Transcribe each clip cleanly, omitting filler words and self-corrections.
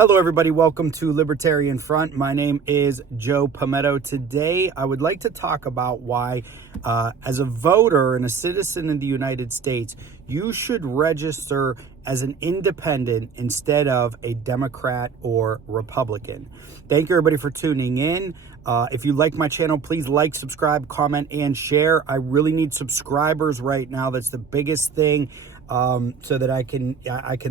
Hello, everybody. Welcome to Libertarian Front. My name is Joe Palmetto. Today, I would like to talk about why, as a voter and a citizen in the United States, you should register as an independent instead of a Democrat or Republican. Thank you, everybody, for tuning in. If you like my channel, please like, subscribe, comment, and share. I really need subscribers right now. That's the biggest thing. So that I can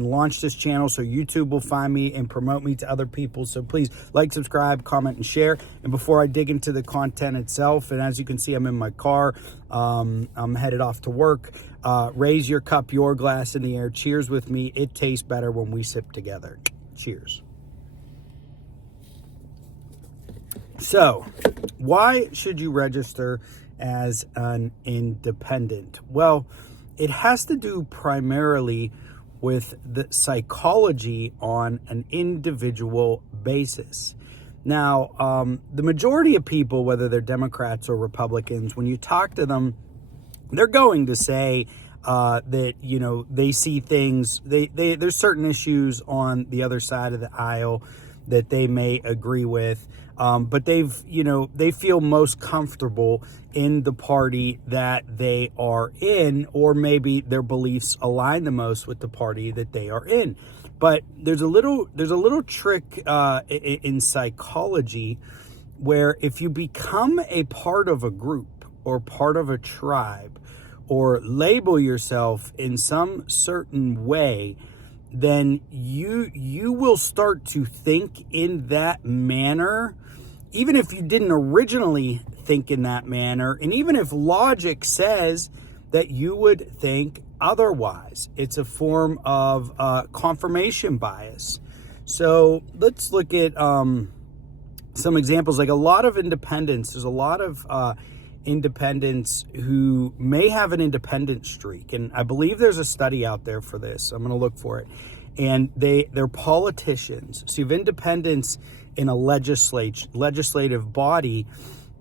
launch this channel so YouTube will find me and promote me to other people. So please like, subscribe, comment, and share. And before I dig into the content itself, and as you can see, I'm in my car. I'm headed off to work. Raise your cup, your glass in the air. Cheers with me. It tastes better when we sip together. Cheers. So, why should you register as an independent? Well, it has to do primarily with the psychology on an individual basis. Now, the majority of people, whether they're Democrats or Republicans, when you talk to them, they're going to say that, you know, they see things, there's certain issues on the other side of the aisle that they may agree with. But they feel most comfortable in the party that they are in, or maybe their beliefs align the most with the party that they are in. But there's a little trick in psychology where if you become a part of a group or part of a tribe or label yourself in some certain way, then you will start to think in that manner, even if you didn't originally think in that manner, and even if logic says that you would think otherwise. It's a form of confirmation bias. So let's look at some examples. Like a lot of independents, there's a lot of independents who may have an independent streak, and I believe there's a study out there for this. I'm going to look for it. And they're politicians. So you have independents in a legislative body.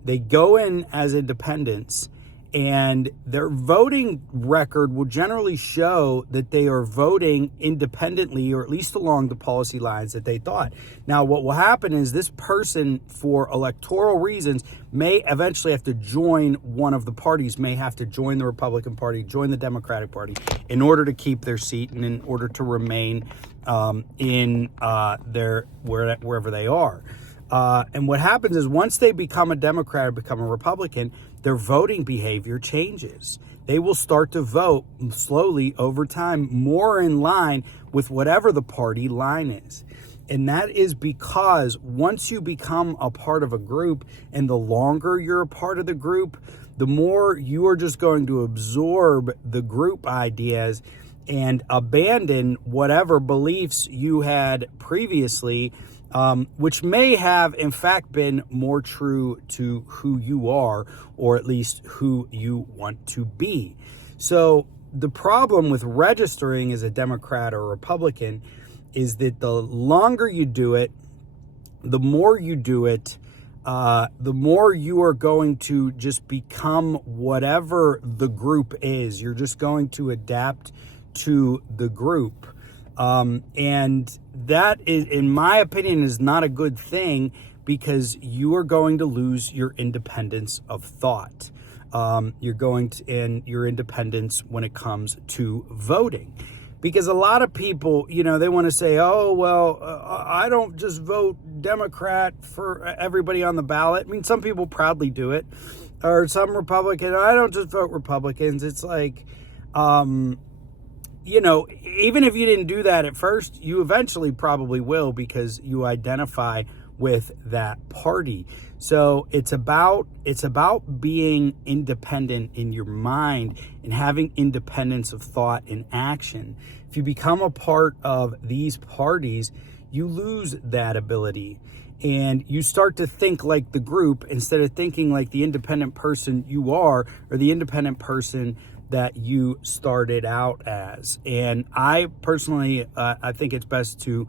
They go in as independents, and their voting record will generally show that they are voting independently, or at least along the policy lines that they thought. Now, what will happen is this person, for electoral reasons, may eventually have to join one of the parties, may have to join the Republican Party, join the Democratic Party, in order to keep their seat and in order to remain in wherever they are. And what happens is once they become a Democrat or become a Republican, their voting behavior changes. They will start to vote slowly over time, more in line with whatever the party line is. And that is because once you become a part of a group, and the longer you're a part of the group, the more you are just going to absorb the group ideas and abandon whatever beliefs you had previously, which may have, in fact, been more true to who you are, or at least who you want to be. So the problem with registering as a Democrat or Republican is that the longer you do it, the more you do it, the more you are going to just become whatever the group is. You're just going to adapt to the group. And that is, in my opinion, is not a good thing, because you are going to lose your independence of thought. You're going to end your independence when it comes to voting. Because a lot of people, you know, they want to say, oh, well, I don't just vote Democrat for everybody on the ballot. I mean, some people proudly do it. Or some Republican, I don't just vote Republicans. It's like, you know, even if you didn't do that at first, you eventually probably will, because you identify with that party. So it's about being independent in your mind and having independence of thought and action. If you become a part of these parties, you lose that ability, and you start to think like the group instead of thinking like the independent person you are, or the independent person that you started out as. And I personally, I think it's best to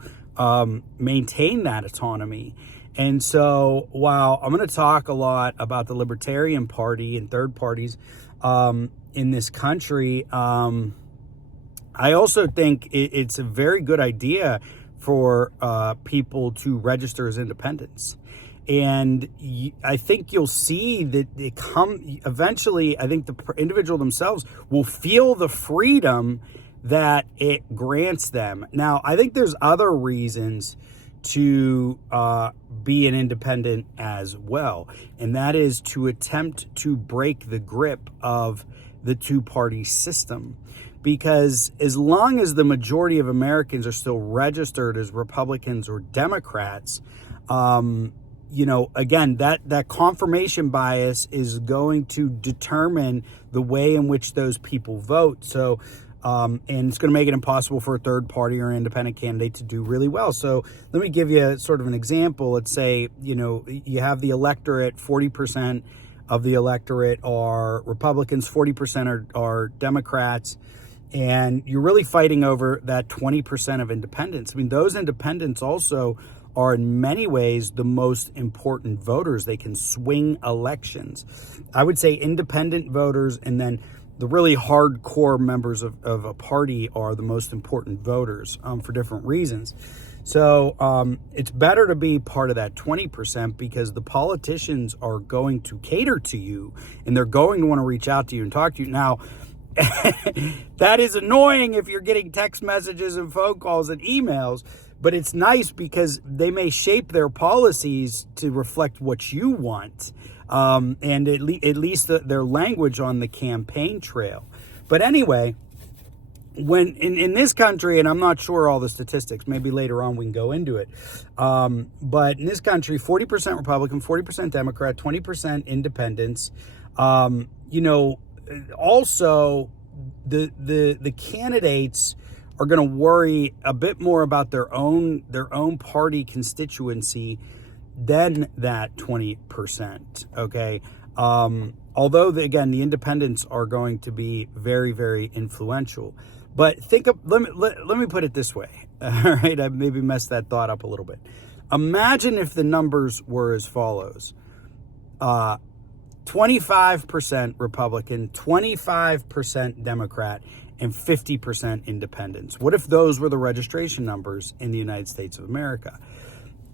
maintain that autonomy. And so while I'm going to talk a lot about the Libertarian Party and third parties in this country, I also think it's a very good idea for people to register as independents. And I think you'll see that eventually, I think the individual themselves will feel the freedom that it grants them. Now, I think there's other reasons to be an independent as well, and that is to attempt to break the grip of the two-party system. Because as long as the majority of Americans are still registered as Republicans or Democrats, again, that confirmation bias is going to determine the way in which those people vote. So, and it's going to make it impossible for a third party or an independent candidate to do really well. So let me give you sort of an example. Let's say, you have the electorate, 40% of the electorate are Republicans, 40% are Democrats, and you're really fighting over that 20% of independents. I mean, those independents also are in many ways the most important voters. They can swing elections. I would say independent voters and then the really hardcore members of a party are the most important voters for different reasons. So it's better to be part of that 20% because the politicians are going to cater to you and they're going to want to reach out to you and talk to you. Now, that is annoying if you're getting text messages and phone calls and emails, but it's nice because they may shape their policies to reflect what you want, and at least their language on the campaign trail. But anyway, when in this country, and I'm not sure all the statistics, maybe later on we can go into it, but in this country, 40% Republican, 40% Democrat, 20% independents, also the candidates are going to worry a bit more about their own party constituency than that 20%. Okay. Although again, the independents are going to be very, very influential. But let me put it this way. All right. I maybe messed that thought up a little bit. Imagine if the numbers were as follows. 25% Republican, 25% Democrat, and 50% independents. What if those were the registration numbers in the United States of America?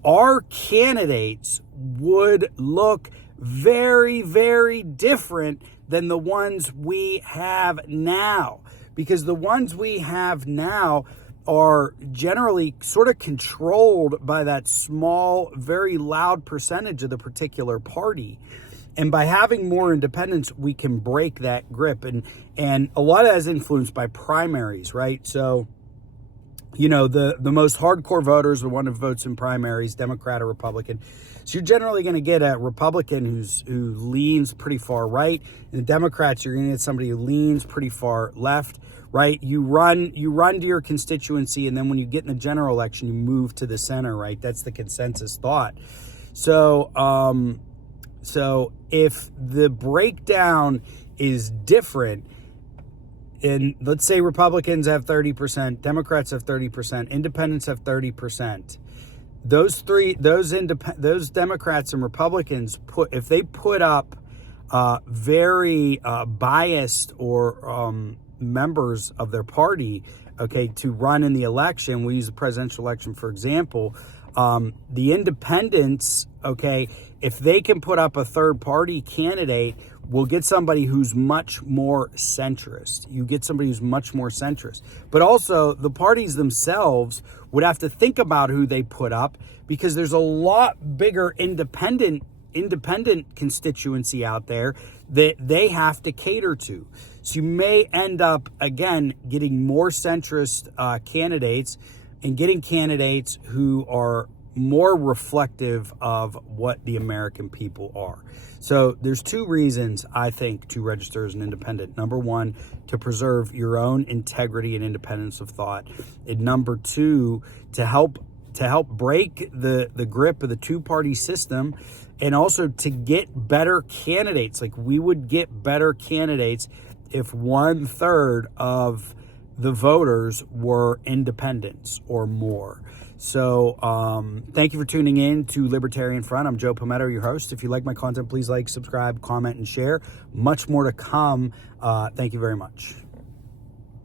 Our candidates would look very, very different than the ones we have now, because the ones we have now are generally sort of controlled by that small, very loud percentage of the particular party. And by having more independents, we can break that grip. And a lot of that is influenced by primaries, right? So, the most hardcore voters are the one who votes in primaries, Democrat or Republican. So you're generally going to get a Republican who leans pretty far right. And the Democrats, you're going to get somebody who leans pretty far left, right? You run to your constituency, and then when you get in the general election, you move to the center, right? That's the consensus thought. So if the breakdown is different, and let's say Republicans have 30%, Democrats have 30%, independents have 30%, those Democrats and Republicans if they put up very biased or members of their party, okay, to run in the election, we use the presidential election for example, the independents, okay, if they can put up a third party candidate, we'll get somebody who's much more centrist. You get somebody who's much more centrist. But also the parties themselves would have to think about who they put up because there's a lot bigger independent constituency out there that they have to cater to. So you may end up, again, getting more centrist candidates and getting candidates who are more reflective of what the American people are. So there's two reasons, I think, to register as an independent. Number one, to preserve your own integrity and independence of thought. And number two, to help break the grip of the two-party system, and also to get better candidates. Like, we would get better candidates if 1/3 of the voters were independents or more. So thank you for tuning in to Libertarian Front. I'm Joe Palmetto, your host. If you like my content, please like, subscribe, comment, and share. Much more to come. Thank you very much.